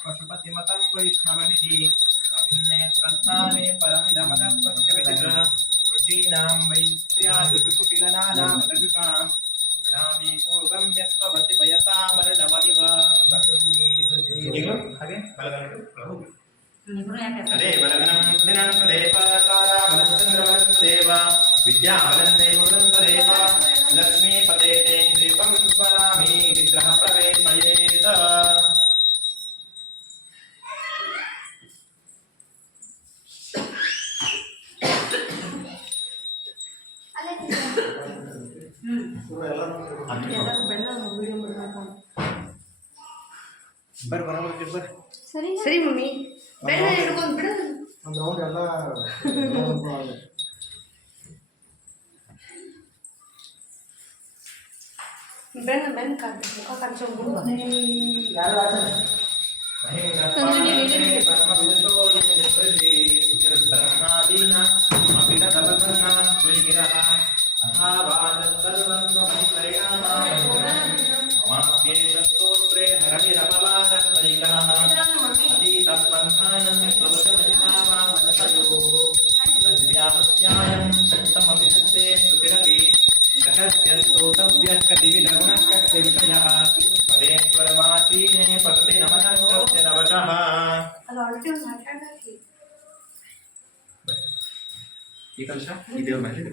పశుపతిమతం వైష్ణవమితి రవిన్నే సంతానే పరమిదమద పశ్యమిత ఋషీణాం వైశ్యాదుకుటిలనాదాం రజుషాం నామీ పూర్వం యస్వతి పయసామరణమ ఇవ అదే బలగనడు అదే బలగనం సుదినం సదేవ తారా బలచంద్రమలం సదేవ విద్యా బలం దేవలం సదేవ లక్ష్మీ పదే తే దీపం స్మరామి విగ్రహ ప్రవేశయేత ಬರ್ ಬರ ಬರ್ ಸರಿ ಸರಿ ಮಮ್ಮಿ ಬೆಳ್ಳ ಹಿಡ್ಕೊಂಡು ಬಿಡು ಒಂದು ರೌಂಡ್ ಎಲ್ಲ ಬೆನ್ನ ಬೆನ್ನ ಕಾಣ್ತದೆ ಕಾಣಿಸ್ಕೊಂಡು ಯಾರು ಆಟ महाभाजत्सर्वत्वमणिपरिणामास्तोत्रे हरनिरपवादः परिगाः अतीतपन्थानं प्रवचमहिमामामनसयोः तद्व्यापस्यायं सन्तमपि सत्ते स्तुतिरपि सकस्य स्तोतव्यः कतिविधगुणः कस्य विषयः पदे परमाचीने पतति नमनः कस्य नवतः ये कलशा ये देव महल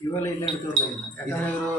ಇವೆಲ್ಲ ಇಲ್ಲೇ ಇಡ್ತೀವಲ್ಲ ಇಲ್ಲ ಯಾಕಂದ್ರೆ ಇವರು